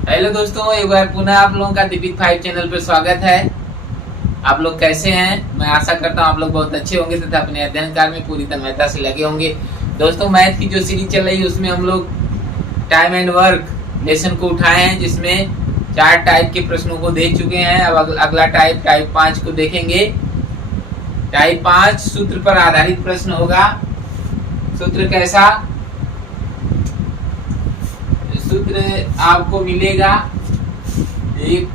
Hello दोस्तों, एक बार पुनः आप लोगों का दीपिक 5 चैनल पर स्वागत है। आप लोग कैसे हैं? मैं आशा करता हूं आप लोग बहुत अच्छे होंगे तथा अपने अध्ययन कार्य में पूरी तन्मयता से लगे होंगे। दोस्तों, मैथ की जो सीरीज चल रही है उसमें हम लोग टाइम एंड वर्क लेसन को उठाए हैं, जिसमें 4 टाइप के प्रश्नों को देख चुके हैं। अब अगला टाइप 5 को देखेंगे। टाइप 5 सूत्र पर आधारित प्रश्न होगा। सूत्र कैसा? सूत्र आपको मिलेगा, एक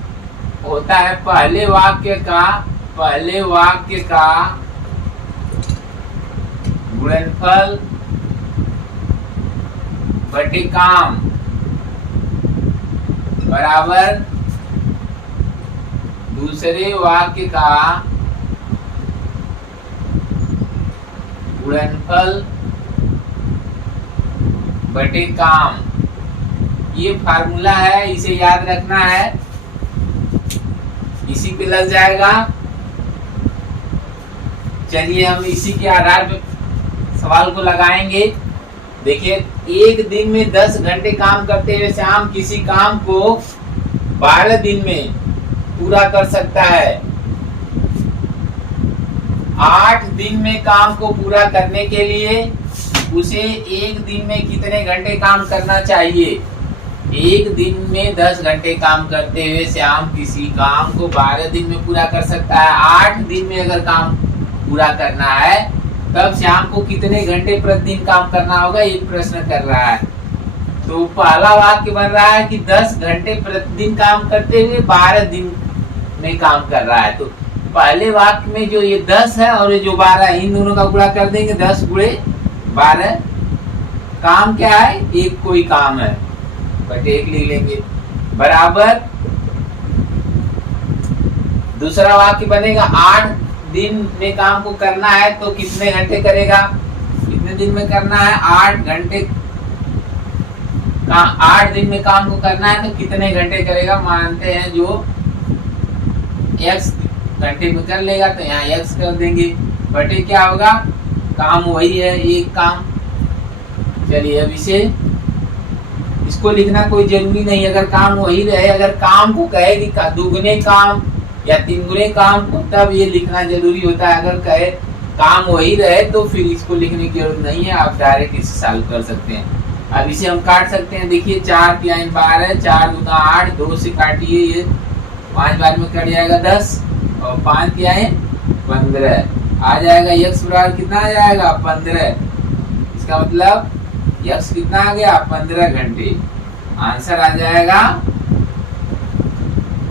होता है पहले वाक्य का गुणनफल बटे काम बराबर दूसरे वाक्य का गुणनफल बटे काम। ये फार्मूला है, इसे याद रखना है, इसी पे लग जाएगा। चलिए हम इसी के आधार पे सवाल को लगाएंगे। देखिए, एक दिन में 10 घंटे काम करते हुए श्याम किसी काम को 12 दिन में पूरा कर सकता है। 8 दिन में काम को पूरा करने के लिए उसे एक दिन में कितने घंटे काम करना चाहिए? एक दिन में 10 घंटे काम करते हुए श्याम किसी काम को 12 दिन में पूरा कर सकता है। 8 दिन में अगर काम पूरा करना है तब श्याम को कितने घंटे प्रतिदिन काम करना होगा, ये प्रश्न कर रहा है। तो पहला वाक्य बन रहा है कि 10 घंटे प्रतिदिन काम करते हुए 12 दिन में काम कर रहा है। तो पहले वाक्य में जो ये 10 है और ये जो 12, इन दोनों का गुणा कर देंगे। 10 गुणे 12। काम क्या है? एक कोई काम है, बट एक लिख लेंगे बराबर। दूसरा वाक्य बनेगा 8 दिन में काम को करना है तो कितने घंटे करेगा? कितने दिन में करना है? 8 घंटे। 8 दिन में काम को करना है तो कितने घंटे करेगा? मानते हैं जो x घंटे में कर लेगा तो यहाँ x कर देंगे, बटे क्या होगा? काम वही है, एक काम। चलिए अब इसको लिखना कोई जरूरी नहीं। अगर काम वही रहे, अगर काम को कहे कि दुगने काम या 3 गुने काम को, तब ये लिखना जरूरी होता है। अगर कहे काम वही रहे तो फिर इसको लिखने की जरूरत नहीं है, आप डायरेक्ट इसे सॉल्व कर सकते हैं। अब इसे हम काट सकते हैं। देखिए 4 3 12, 4 दूना 8, 2 से काटिए, ये 5 बार में कट जाएगा 10 और 5 क्या है 15 आ जाएगा। x बराबर कितना आ जाएगा? 15। इसका मतलब x कितना आ गया? 15 घंटे। आंसर आ जाएगा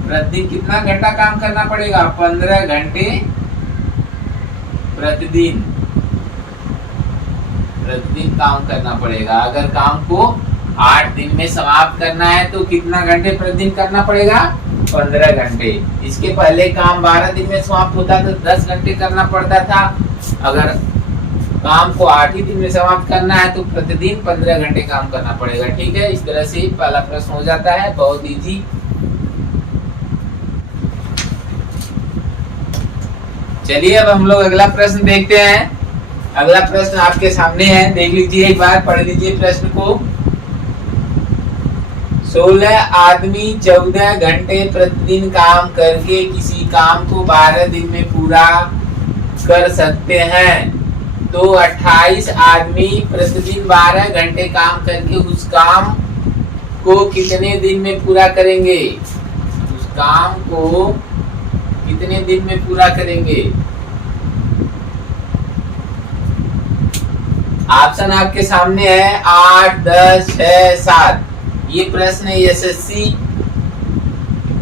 प्रतिदिन कितना घंटा काम करना पड़ेगा? 15 घंटे प्रतिदिन काम करना पड़ेगा। अगर काम को 8 दिन में समाप्त करना है तो कितना घंटे प्रतिदिन करना पड़ेगा? 15 घंटे। इसके पहले काम 12 दिन में समाप्त होता तो 10 घंटे करना पड़ता था। अगर काम को 8 ही दिन में समाप्त करना है तो प्रतिदिन 15 घंटे काम करना पड़ेगा। ठीक है, इस तरह से पहला प्रश्न हो जाता है, बहुत इजी। चलिए अब हम लोग अगला प्रश्न देखते हैं। अगला प्रश्न आपके सामने है, देख लीजिए, एक बार पढ़ लीजिए प्रश्न को। 16 आदमी 14 घंटे प्रतिदिन काम करके किसी काम को 12 दिन में पूरा कर सकते हैं, तो 28 आदमी प्रतिदिन 12 घंटे काम करके उस काम को कितने दिन में पूरा करेंगे? उस काम को कितने दिन में पूरा करेंगे? ऑप्शन आपके सामने है 8, 10, 6, 7। ये प्रश्न एसएससी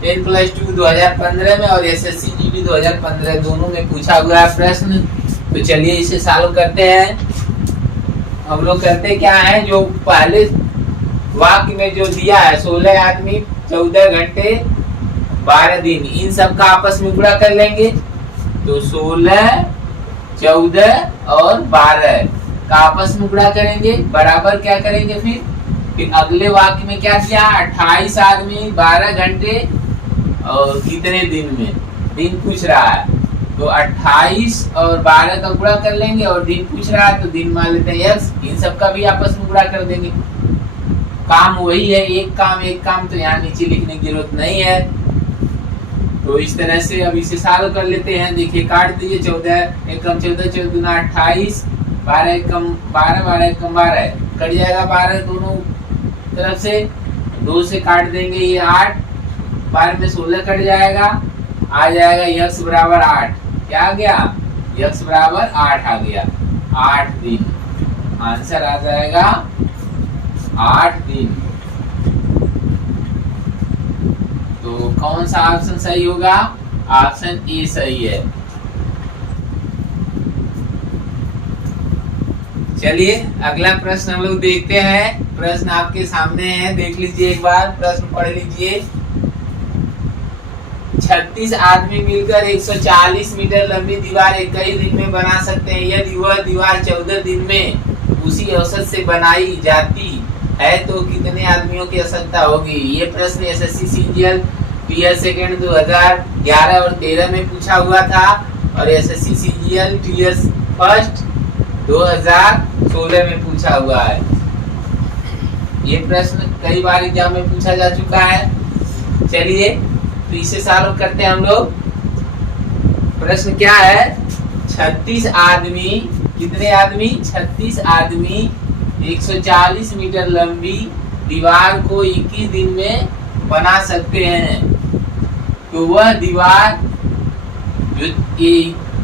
10+2 2015 में और एसएससी जीडी 2015 दोनों में पूछा हुआ है प्रश्न। तो चलिए इसे सॉल्व करते हैं। हम लोग करते क्या है, जो पहले वाक्य में जो दिया है 16 आदमी 14 घंटे 12 दिन, इन सब का आपस में गुणा कर लेंगे। तो 16, 14 और 12 का आपस में गुणा करेंगे, बराबर क्या करेंगे? फिर अगले वाक्य में क्या दिया? 28 आदमी 12 घंटे और कितने दिन में? दिन पूछ रहा है तो 28 और 12 का गुणा कर लेंगे और दिन पूछ रहा है तो दिन मान लेते हैं x, इन सब का भी आपस में गुणा कर देंगे। काम वही है, एक काम, तो यहाँ नीचे लिखने की जरूरत नहीं है। तो इस तरह से अब इसे सॉल्व कर लेते हैं। देखिए काट दीजिए, 14 एकम 14, 14 दूना 28, 12 एकम 12, 12 एकम 12 कट जाएगा 12 दोनों तरफ से, 2 से काट देंगे ये 8, 12 में 16 कट जाएगा, आ जाएगा यक्स बराबर 8। क्या आ गया? यक्स बराबर 8 आ गया। 8 दिन आंसर आ जाएगा 8 दिन। तो कौन सा ऑप्शन सही होगा? ऑप्शन ए सही है। चलिए अगला प्रश्न हम लोग देखते हैं। प्रश्न आपके सामने है, देख लीजिए एक बार, प्रश्न पढ़ लीजिए। 36 आदमी मिलकर 140 मीटर लंबी दीवार 21 दिन में बना सकते हैं। यदि वह दीवार 14 दिन में उसी औसत से बनाई जाती है तो कितने आदमियों की आवश्यकता होगी? ये प्रश्न एसएससी सीजीएल टीएस सेकेंड 2011 और 13 में पूछा हुआ था, और एसएससी सीजीएल टीएस फर्स्ट 2016 में पूछा हुआ है। ये प्रश्न कई बार एग्जाम में पूछा जा चुका है। चलिए तो इसे सॉल्व करते हैं हम लोग। प्रश्न क्या है? 36 आदमी, कितने आदमी? 36 आदमी 140 मीटर लंबी दीवार को 21 दिन में बना सकते हैं। तो वह दीवार जो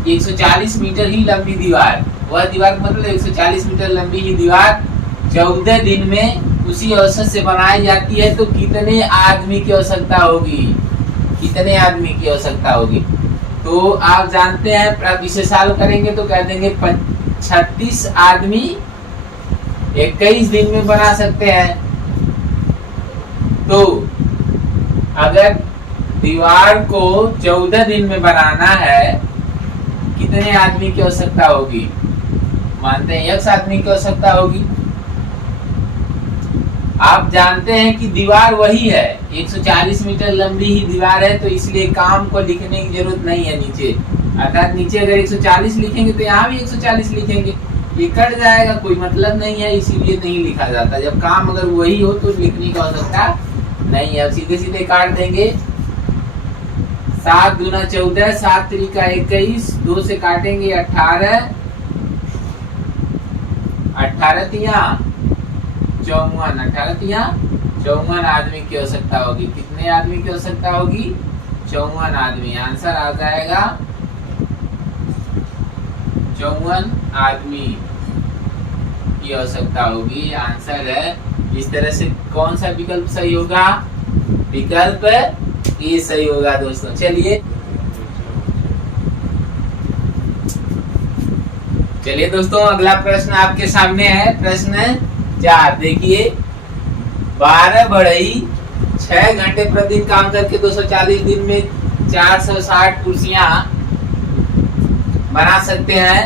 140 मीटर ही लंबी दीवार, वह दीवार मतलब 140 मीटर लंबी ही दीवार 14 दिन में उसी औसत से बनाई जाती है, तो कितने आदमी की आवश्यकता होगी? कितने आदमी की आवश्यकता होगी? तो आप जानते हैं, अब इसे सॉल्व करेंगे तो कह देंगे 36 आदमी 21 दिन में बना सकते हैं। तो अगर दीवार को 14 दिन में बनाना है, कितने आदमी की आवश्यकता होगी? मानते हैं x आदमी की आवश्यकता होगी। आप जानते हैं कि दीवार वही है, 140 मीटर लंबी ही दीवार है, तो इसलिए काम को लिखने की जरूरत नहीं है नीचे। अर्थात नीचे अगर 140 लिखेंगे तो यहाँ भी 140 लिखेंगे, ये कट जाएगा, कोई मतलब नहीं है, इसीलिए नहीं लिखा जाता। जब काम अगर वही हो तो लिखने की आवश्यकता नहीं है। अब सीधे सीधे काट देंगे। 7 दूना 14, 7 त्रिका 21, 2 से काटेंगे 18, 18 तिया 54, 18 तिया 54 आदमी की आवश्यकता होगी। कितने आदमी की आवश्यकता होगी? 54 आदमी। आंसर आ जाएगा 54 आदमी की आवश्यकता होगी। आंसर है। इस तरह से कौन सा विकल्प सही होगा? विकल्प ए सही होगा दोस्तों। चलिए दोस्तों अगला प्रश्न आपके सामने है। प्रश्न 4 देखिए, 12 बढ़ई 6 घंटे प्रतिदिन काम करके 240 दिन में 460 कुर्सियां बना सकते हैं।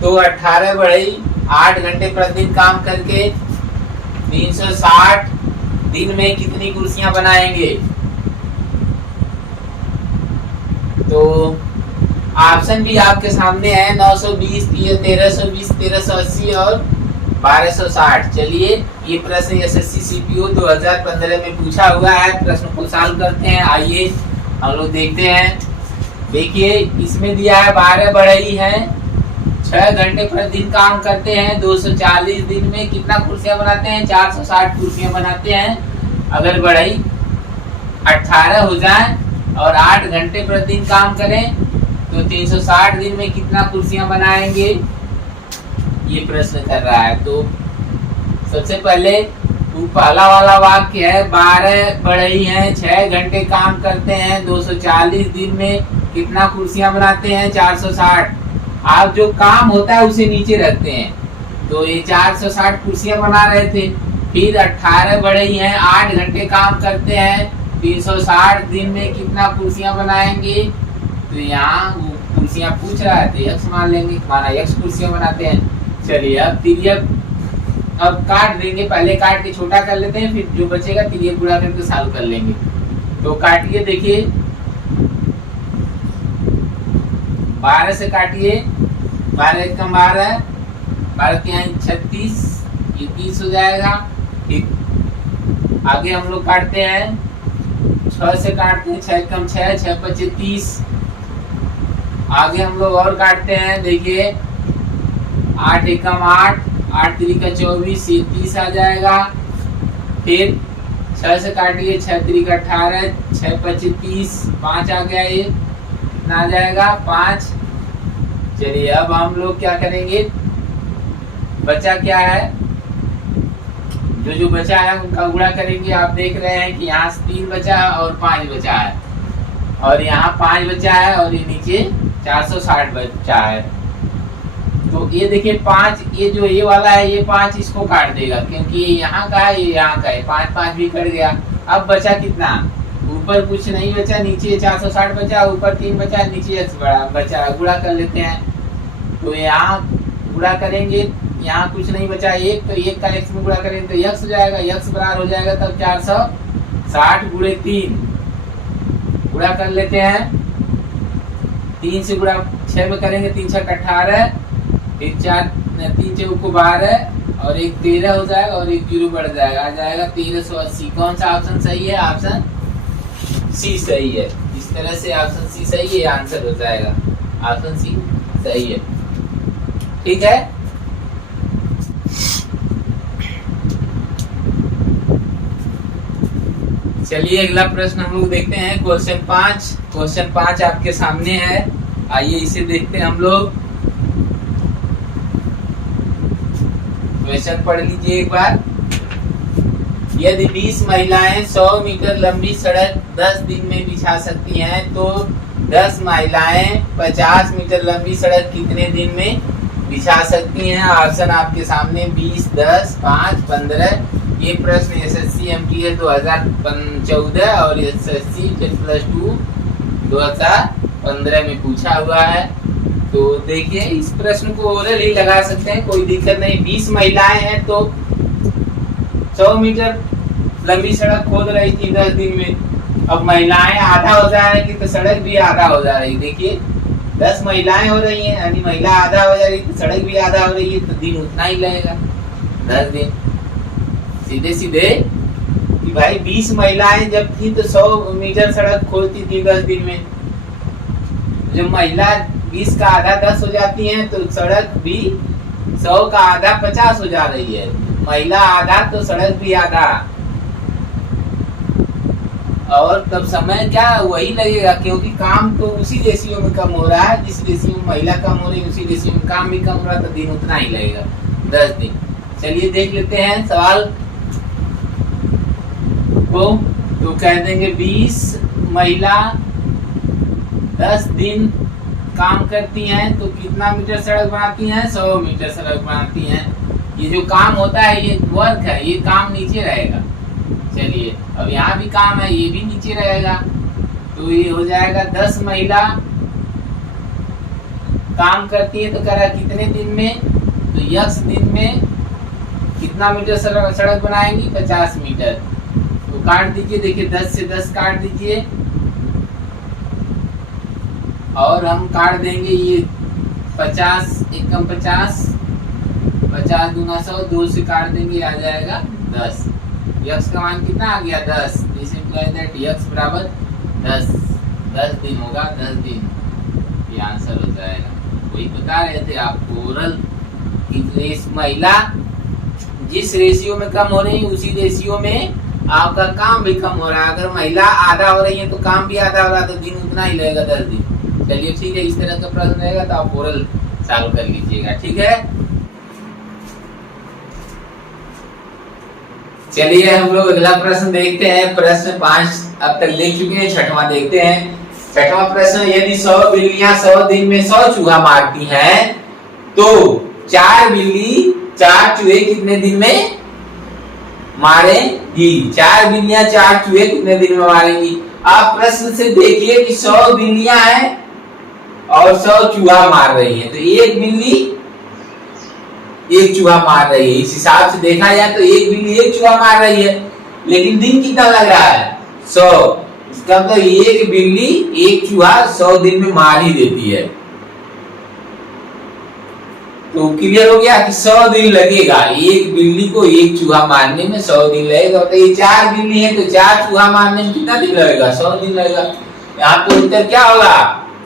तो 18 बढ़ई 8 घंटे प्रतिदिन काम करके 360 दिन में कितनी कुर्सियां बनाएंगे? तो ऑप्शन भी आपके सामने है, 920, 1320, 1380 और 1260। चलिए ये प्रश्न एसएससी सीपीओ 2015 में पूछा हुआ है। प्रश्न को सॉल्व करते हैं। आइए हम लोग देखते हैं। देखिए इसमें दिया है 12 बढ़ई है, 6 घंटे प्रतिदिन काम करते हैं, 240 दिन में कितना कुर्सियां बनाते हैं? 460 कुर्सियां बनाते हैं। अगर बढ़ई 18 हो जाए और 8 घंटे प्रतिदिन काम करें तो 360 दिन में कितना कुर्सियां बनाएंगे? ये प्रश्न कर रहा है। तो सबसे पहले पहला वाला वाक्य है, 12 बढ़ई हैं, 6 घंटे काम करते हैं, 240 दिन में कितना कुर्सियां बनाते हैं? 460। आप जो काम होता है उसे नीचे रखते हैं, तो ये 460 कुर्सियां बना रहे थे। फिर 18 बढ़ई हैं, 8 घंटे काम करते हैं, 360 दिन में कितना कुर्सियां बनाएंगे? तो यहाँ वो कुर्सियां पूछ रहा है तो x मान लेंगे, माना x कुर्सियां बनाते हैं। चलिए अब तिर्यक अब काट देंगे, पहले काट के छोटा कर लेते हैं, फिर जो बचेगा तिर्यक गुणा करके सॉल्व कर लेंगे। तो काटिए, देखिए 12 से काटिए, 12 कम 12, 12 36, ये 30 हो जाएगा। फिर आगे हम लोग काटते हैं 6 से काटते हैं, 6 कम 6, 6 25 30। आगे हम लोग और काटते हैं, देखिए 8 एकम 8, 8 3 का 24, ये 30 आ जाएगा। फिर 6 से काटिए, 6 3 का 18, 6 25 30, 5 आ गया, ये कितना आ जाएगा 5। चलिए अब हम लोग क्या करेंगे, बचा क्या है, जो बचा है उनका गुणा करेंगे। आप देख रहे हैं कि यहाँ 3 बचा है और 5 बचा है, और यहाँ 5 बचा है, और ये नीचे 460 बचा है। तो ये देखिए 5, ये जो ये वाला है ये 5 इसको काट देगा, क्योंकि ये यहाँ का है, ये यहाँ का है, 5 5 भी कट गया। अब बचा कितना, ऊपर कुछ नहीं बचा, नीचे 460 बचा, ऊपर 3 बचा, नीचे x बचा। गुणा कर लेते हैं, तो यहाँ गुणा करेंगे, यहाँ कुछ नहीं बचा 1, तो 1 का x में गुणा करेंगे तो x हो जाएगा, x बराबर हो जाएगा तब 460 गुणे 3। गुणा कर लेते हैं, 3 से गुणा 6 में करेंगे, 3 6 18, फिर 3 4 को 12, और 1 13 हो जाएगा, और 1 0 बढ़ जाएगा, आ जाएगा 1380। कौन सा ऑप्शन सही है, ऑप्शन सी सही है। इस तरह से ऑप्शन सी सही है, आंसर हो जाएगा, ऑप्शन सी सही है। ठीक है, चलिए अगला प्रश्न हम लोग देखते हैं, क्वेश्चन 5। क्वेश्चन 5 आपके सामने है, आइए इसे देखते हैं हम लोग। क्वेश्चन पढ़ लीजिए एक बार। यदि 20 महिलाएं 100 मीटर लंबी सड़क 10 दिन में बिछा सकती हैं, तो 10 महिलाएं 50 मीटर लंबी सड़क कितने दिन में बिछा सकती हैं? ऑप्शन आपके सामने 20, 10, 5, 15। ये प्रश्न SSC MT है 2014 और SSC +2 2015 में पूछा हुआ है। तो देखिए इस प्रश्न को ओरल ही लगा सकते हैं, कोई दिक्कत नहीं। 20 महिलाएं हैं तो 100 मीटर लंबी सड़क खोद रही थी 10 दिन में। अब महिलाएं आधा हो जा रही थी तो सड़क भी आधा हो जा रही। देखिए 10 महिलाएं हो रही हैं, यानी महिला आधा हो जा रही तो सड़क भी आधा हो रही है, तो दिन उतना ही लगेगा 10 दिन। सीधे सीधे कि भाई 20 महिलाएं जब थी तो 100 मीटर सड़क खोदती थी 10 दिन में। जब महिला 20 का आधा 10 हो जाती है तो सड़क भी 100 का आधा 50 हो जा रही है। महिला आधा तो सड़क भी आधा, और तब समय क्या वही लगेगा, क्योंकि काम तो उसी रेशियो में कम हो रहा है, जिस रेशियो में महिला कम हो रही है उसी रेशियो में काम भी कम हो रहा है, तो दिन उतना ही लगेगा 10 दिन। चलिए देख लेते हैं सवाल को। तो कह देंगे 20 महिला 10 दिन काम करती हैं तो कितना मीटर सड़क बनाती हैं? 100 मीटर सड़क बनाती हैं। ये जो काम होता है ये वर्क है, ये काम नीचे रहेगा। चलिए अब यहाँ भी काम है, ये भी नीचे रहेगा, तो ये हो जाएगा 10 महिला काम करती है तो कह रहा कितने दिन में, तो x दिन में कितना मीटर सड़क बनाएंगी? 50 मीटर। तो काट दीजिए, देखिए 10 से 10 काट दीजिए, और हम काट देंगे ये 50 एकम 50, 50 दूना 100, 2 से काट देंगे आ जाएगा 10। x का मान कितना आ गया? 10। दिस इंप्लाइज दैट x बराबर 10 दिन होगा, 10 दिन ये आंसर हो जाएगा। वही बता रहे थे आपको ओरल कि महिला जिस रेशियो में कम हो रही है उसी रेशियो में आपका काम भी कम हो रहा है। अगर महिला आधा हो रही है तो काम भी आधा हो रहा है, तो दिन उतना ही लगेगा 10 दिन। चलिए ठीक है, इस तरह का प्रश्न रहेगा तो आप ओरल सॉल्व कर लीजिएगा। ठीक है, चलिए हम लोग अगला प्रश्न देखते हैं। प्रश्न 5 अब तक देख चुके हैं, छठवां देखते हैं। छठवां प्रश्न, यदि 100 बिल्लियां 100 दिन में 100 चूहा मारती हैं तो 4 बिल्ली 4 चूहे कितने दिन में मारेंगी? 4 बिल्लियां 4 चूहे कितने दिन में मारेंगी? आप प्रश्न से देखिए कि 100 बिल्लियां हैं और 100 चूहा मार रही हैं, तो एक बिल्ली 1 चूहा मार रही है। इस हिसाब से देखा जाए तो एक बिल्ली 1 चूहा मार रही है, लेकिन दिन कितना लग रहा है? 100। इसका मतलब एक बिल्ली 1 चूहा 100 दिन में मार ही देती है। तो क्लियर हो गया कि 100 दिन लगेगा एक बिल्ली को एक चूहा मारने में, 100 दिन लगेगा। तो ये 4 बिल्ली है तो 4 चूहा मारने में कितना दिन लगेगा? 100 दिन लगेगा। यहाँ पे उत्तर क्या होगा?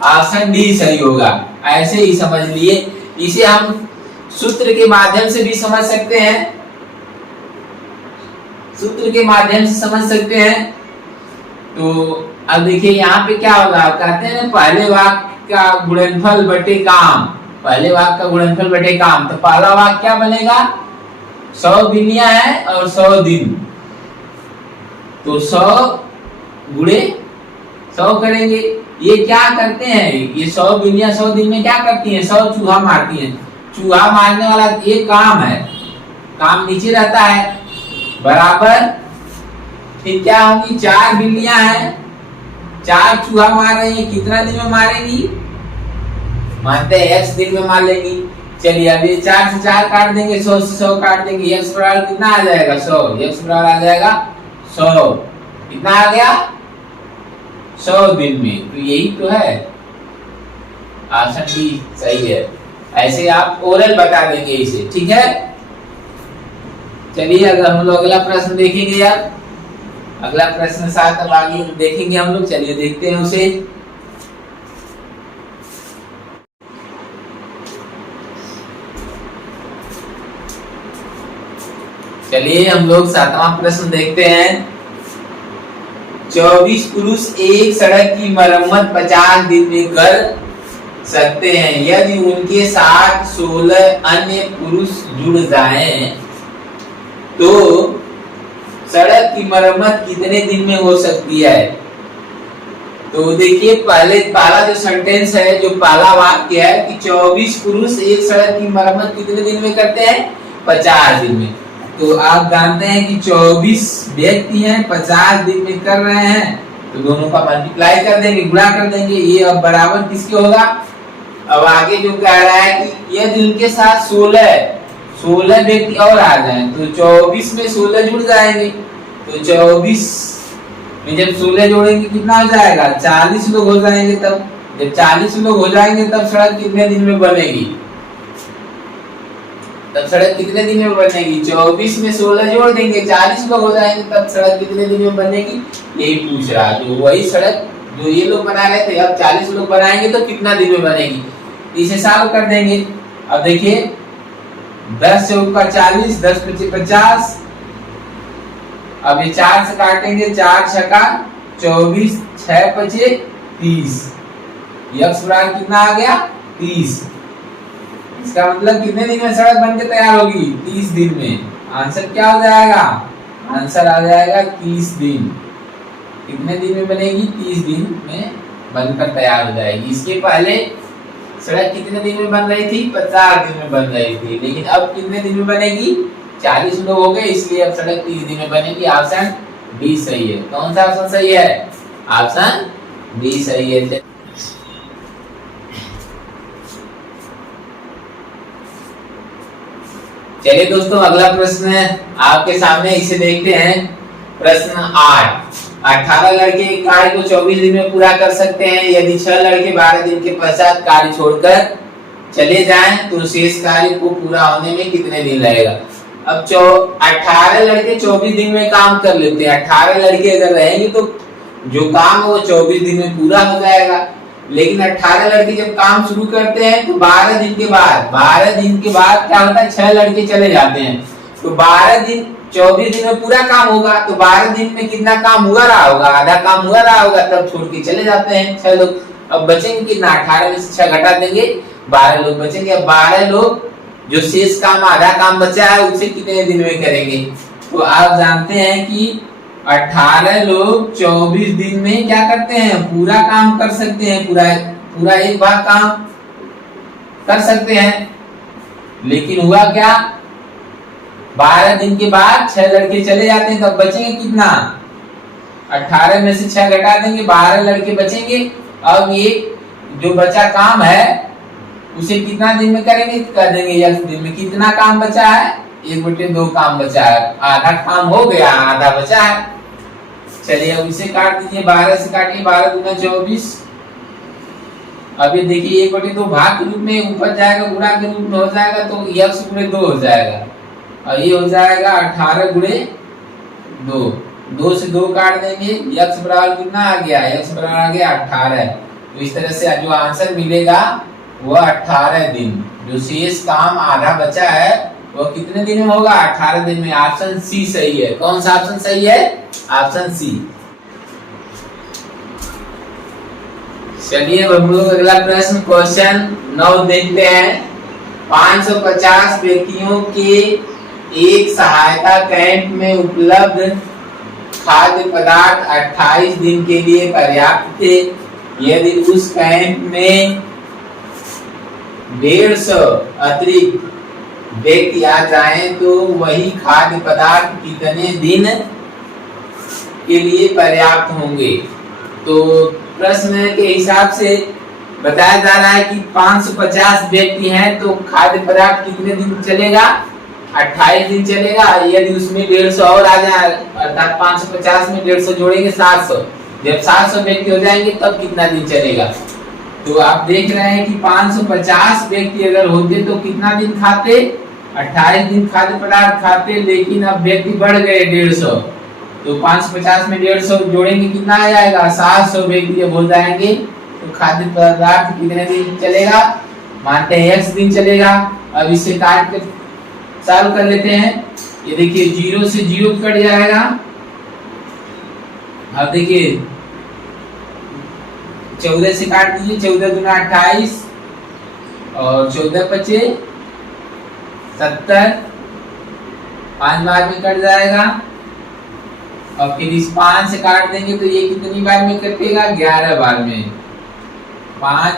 ऑप्शन डी सही होगा। ऐसे ही समझ लिए। इसे हम सूत्र के माध्यम से भी समझ सकते हैं, सूत्र के माध्यम से समझ सकते हैं। तो अब देखिए यहाँ पे क्या होगा, कहते हैं पहले वाक्य का गुणनफल बटे काम, पहले वाक्य का गुणनफल बटे काम। तो पहला वाक्य क्या बनेगा? 100 बिल्लियां हैं और 100 दिन, तो 100 गुणे 100 करेंगे। ये क्या करते हैं, ये 100 बिल्लियां 100 दिन में क्या करती हैं? 100 चूहा मारती हैं। चूहा मारने वाला ये काम है, काम नीचे रहता है, बराबर फिर क्या होगी? 4 बिल्लियां हैं, 4 चूहा मार रही है, कितना दिन में मारेगी? मानते हैं x दिन में मार लेंगी। चलिए अब ये 4 से 4 काट देंगे, 100 से 100 काट देंगे, x बराबर कितना आ जाएगा? 100। x बराबर आ जाएगा 100। कितना आ गया? 100 दिन में। तो यही तो है, ऑप्शन बी सही है। ऐसे आप ओरल बता देंगे इसे, ठीक है। चलिए अगर हम लोग अगला प्रश्न देखेंगे, अब अगला प्रश्न साथ अब आगे देखेंगे हम लोग। चलिए देखते हैं उसे। चलिए हम लोग 7वां प्रश्न देखते हैं। 24 पुरुष एक सड़क की मरम्मत 50 दिन में कर सकते हैं, यदि उनके साथ 16 अन्य पुरुष जुड़ जाएं, तो सड़क की मरम्मत कितने दिन में हो सकती है? तो देखिए पहला जो सेंटेंस है, जो पहला वाक्य है कि 24 पुरुष एक सड़क की मरम्मत कितने दिन में करते हैं? 50 दिन में। तो आप जानते हैं कि 24 व्यक्ति हैं, 50 दिन में कर रहे हैं, तो दोनों का मल्टीप्लाई कर देंगे, गुणा कर देंगे। ये अब बराबर किसके होगा? अब आगे जो कह रहा है कि यदि उनके साथ 16 व्यक्ति और आ जाएं, तो 24 में 16 जुड़ जाएंगे। तो 24 में जब 16 जोड़ेंगे कितना हो जाएगा? 40 लोग हो जाएंगे। तब जब 40 लोग हो जाएंगे तब सड़क कितने दिन में बनेगी? तब सड़क कितने दिन में बनेगी? 24 में 16 जोड़ देंगे, 40 लोग हो जाएंगे, तब सड़क कितने दिन में बनेगी? यही पूछ रहा है। तो वही सड़क जो ये लोग बना रहे थे, अब 40 लोग बनाएंगे तो कितना दिन में बनेगी? इसे सॉल्व कर देंगे। अब देखिए 10 से ऊपर 40, 10 पचे 50। अब ये 4 से काटेंगे, 4 छका 24, 6 पचे 30। यक्स बराबर कितना आ गया? 30। इसका मतलब कितने दिन में सड़क बनकर तैयार होगी? 30 दिन में। आंसर क्या हो जाएगा? आंसर आ जाएगा 30 दिन। कितने दिन में बनेगी? 30 दिन में बनकर तैयार हो जाएगी। इसके पहले सड़क कितने दिन में बन रही थी? 50 दिन में बन रही थी, लेकिन अब कितने दिन में बनेगी? 40 लोग हो गए, इसलिए अब सड़क 30 दिन में बनेगी। ऑप्शन बी सही है। कौन सा ऑप्शन सही है? ऑप्शन बी सही है। चलिए दोस्तों अगला प्रश्न है आपके सामने, इसे देखते हैं। प्रश्न 8। 18 लड़के एक कार्य को 24 दिन में पूरा कर सकते हैं, यदि 6 लड़के 12 दिन के पश्चात कार्य छोड़कर चले जाएं, तो शेष कार्य को पूरा होने में कितने दिन लगेगा? अब 18 लड़के 24 दिन में काम कर लेते हैं। 18 लड़के अगर रहेंगे तो जो काम है वो 24 दिन में पूरा हो जाएगा। लेकिन 18 लड़के जब काम शुरू करते हैं तो 12 दिन के बाद क्या होता है? 6 लड़के चले जाते हैं, तो 12 दिन 24 दिन में पूरा काम होगा। तो 12 दिन में कितना काम हुआ रहा होगा? आधा काम हुआ रहा होगा, तब छोड़ के चले जाते हैं 6 लोग। अब बचेंगे कितना? 18 में से 6 घटा देंगे, 12 लोग बचेंगे। अब 12 लोग जो शेष काम, आधा काम बचा है, उसे कितने दिन में करेंगे? तो आप जानते हैं कि 18 लोग 24 दिन में क्या करते हैं? पूरा काम कर सकते हैं, पूरा एक बार काम कर सकते हैं। लेकिन हुआ क्या? 12 दिन के बाद 6 लड़के चले जाते हैं, तब बचेंगे कितना? 18 में से 6 घटा देंगे, 12 लड़के बचेंगे। अब ये जो बचा काम है उसे कितना दिन में करेंगे? कर देंगे 1 दिन में। कितना काम बचा है? 1/2 काम बचा है। आधा काम हो गया, आधा बचा है। चलिए अब इसे काट दीजिए, 12 से काटिए, 12 दूना 24। अब ये देखिए 1/2 भाग के रूप में ऊपर जाएगा, गुणा के रूप में हो जाएगा तो x गुणे 2 हो जाएगा और ये हो जाएगा 18 गुणे 2। 2 से 2 काट देंगे, x बराबर कितना आ गया, x बराबर आ गया 18। तो इस तरह से जो आंसर मिलेगा वह 18 दिन। जो शेष काम आधा बचा है वह कितने दिन में होगा, 18 दिन में। ऑप्शन सी सही है। कौन सा ऑप्शन सही है, ऑप्शन सी। चलिए हम लोग अगला प्रश्न क्वेश्चन 9 देखते हैं। 550 व्यक्तियों के एक सहायता कैंप में उपलब्ध खाद्य पदार्थ 28 दिन के लिए पर्याप्त थे। यदि उस कैंप में 150 अतिरिक्त व्यक्ति आ जाएं तो वही खाद्य पदार्थ कितने दिन के लिए पर्याप्त होंगे। तो प्रश्न के हिसाब से बताया जा रहा है कि 550 व्यक्ति हैं तो खाद्य पदार्थ कितने दिन चलेगा, 28 दिन चलेगा। यदि उसमें 150 और आ जाए अर्थात 550 में 150 जोड़ेंगे 700, जब 700 व्यक्ति हो जाएंगे तब कितना दिन चलेगा। तो आप देख रहे हैं कि 550 व्यक्ति अगर होते तो कितना दिन खाते, 28 दिन खाद्य पदार्थ खाते। लेकिन अब व्यक्ति बढ़ गए 150, तो 550 में 150 जोड़ेंगे कितना आ जाएगा, 700 व्यक्ति जब हो जाएंगे तो खाद्य पदार्थ कितने दिन चलेगा, मानते हैं x दिन चलेगा। अब इसे काट के सॉल्व कर लेते हैं। ये देखिए 0 से 0 कट जाएगा। अब देखिए 14 से काट दीजिए, 14 दूना 28 और 14 बचे 70, 5 बार में कट जाएगा। और फिर इस 5 से काट देंगे तो ये कितनी बार में कटेगा, 11 बार में। 5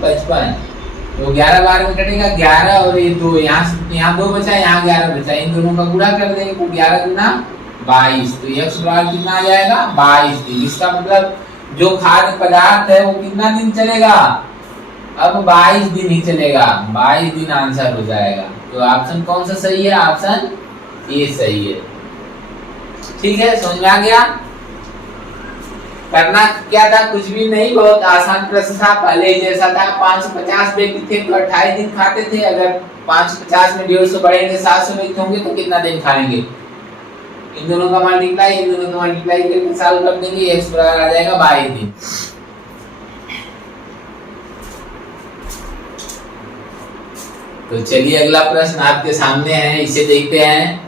55 तो 11 बार में कटेगा 11 और ये 2 यहाँ 2 बचा, यहाँ 11 बचा, इन दोनों का गुणा कर देंगे तो 11 गुना 22। तो x बराबर कितना आ जाएगा, 22 दिन। इसका मतलब जो खाद्य पदार्थ है वो कितना दिन चलेगा, अब 22 दिन ही चलेगा। 22 दिन आंसर हो जाएगा। तो ऑप्शन कौन सा सही है, ऑप्शन ए सही है। ठीक है, समझ में आ गया। करना क्या था, कुछ भी नहीं, बहुत आसान प्रश्न था। पहले जैसा था 550 व्यक्ति थे तो 28 दिन खाते थे। अगर 550 में 150 बढ़ेंगे 700 व्यक्ति होंगे तो कितना दिन खाएंगे। इन दोनों का मल्टीप्लाई करके सॉल्व कर देंगे, x बराबर आ जाएगा 22 दिन। तो चलिए अगला प्रश्न आपके सामने है, इसे देखते हैं।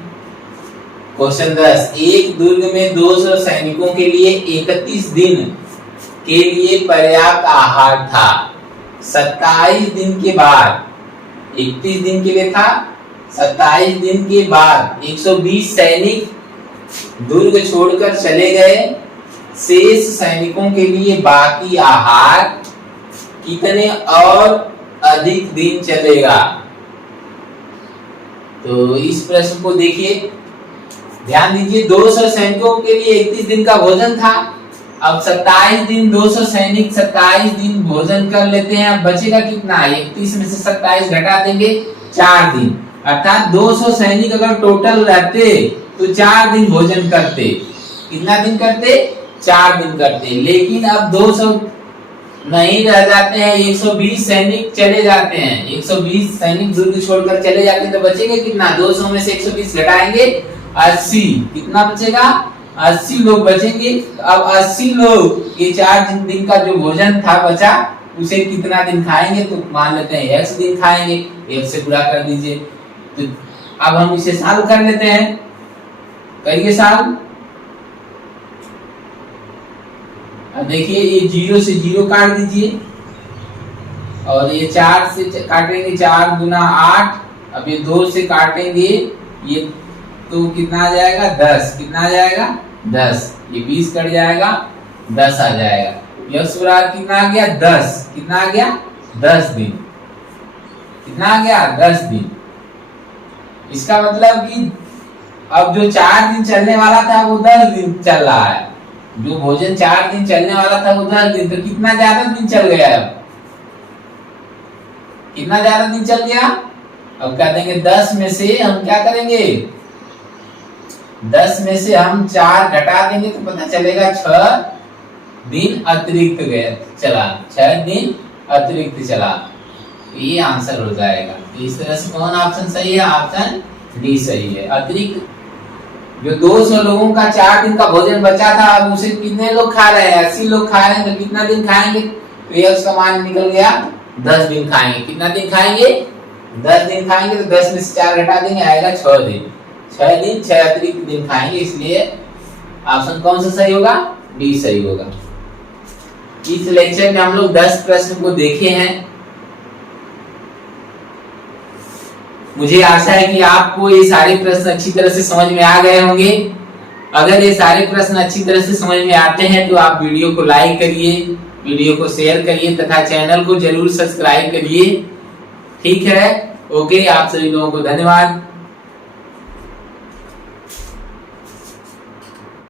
क्वेश्चन 10, एक दुर्ग में 200 सैनिकों के लिए 31 दिन के लिए पर्याप्त आहार था। 27 दिन के बाद, 31 दिन के लिए था, 27 दिन के बाद 120 सैनिक दुर्ग छोड़कर चले गए। शेष सैनिकों के लिए बाकी आहार कितने और अधिक दिन चलेगा। तो इस प्रश्न को देखिए, ध्यान दीजिए। 200 सैनिकों के लिए 31 दिन का भोजन था। अब 27 दिन 200 सैनिक 27 दिन भोजन कर लेते हैं। अब बचेगा कितना, 31 में से 27 घटा देंगे, 4 दिन। अर्थात 200 सैनिक अगर टोटल रहते तो 4 दिन भोजन करते। कितना दिन करते, 4 दिन करते। लेकिन अब 200 नहीं रह जाते हैं, 120 सैनिक चले जाते हैं। 120 सैनिक दुर्ग छोड़कर चले जाते हैं तो बचेंगे कितना, 200 में से 120 घटाएंगे 80। कितना बचेगा, 80 लोग बचेंगे। अब 80 लोग ये 4 दिन का जो भोजन था बचा, उसे कितना दिन खाएंगे, तो मान लेते हैं x दिन खाएंगे। 1 से गुणा कर दीजिए। तो अब हम इसे सॉल्व कर लेते हैं, करिए सॉल्व। अब देखिए ये 0 से 0 काट दीजिए और ये 4 से काटेंगे, 4 गुना 8। अब ये 2 से काटेंगे, ये तो कितना आ जाएगा, 10। कितना आ जाएगा, 10। ये 20 कट जाएगा, 10 आ जाएगा। यह बराबर कितना आ गया, 10। कितना आ गया, 10 दिन। कितना आ गया, 10 दिन। इसका मतलब कि अब जो 4 दिन चलने वाला था वो 10 दिन चल रहा है। जो भोजन 4 दिन चलने वाला था वो 10 दिन, तो कितना ज्यादा दिन चल गया। अब कितना ज्यादा दिन चल गया। अब क्या देंगे, 10 में से हम क्या करेंगे, 10 में से हम 4 घटा देंगे तो पता चलेगा 6 दिन अतिरिक्त गया चला, 6 दिन अतिरिक्त चला। ये आंसर हो जाएगा। इस तरह से कौन ऑप्शन सही है? ऑप्शन डी सही है। अतिरिक्त जो 200 लोगों का 4 दिन का भोजन बचा था, अब उसे कितने लोग खा रहे हैं? 80 लोग खा रहे हैं, तो कितना दिन खाएंगे? तो x का मान निकल गया 10 दिन खाएंगे। कितना दिन खाएंगे? 10 दिन खाएंगे। तो 10 में से 4 घटा देंगे, आएगा 6 दिन। 6 दिन 6 अतिरिक्त दिन खाएंगे, इसलिए ऑप्शन कौन सा सही होगा? डी सही होगा। इस लेक्चर में हम लोग 10 प्रश्न को देखे हैं। मुझे आशा है कि आपको ये सारे प्रश्न अच्छी तरह से समझ में आ गए होंगे। अगर ये सारे प्रश्न अच्छी तरह से समझ में आते हैं तो आप वीडियो को लाइक करिए, वीडियो को शेयर करिए तथा चैनल को जरूर सब्सक्राइब करिए। ठीक है, ओके, आप सभी लोगों को धन्यवाद।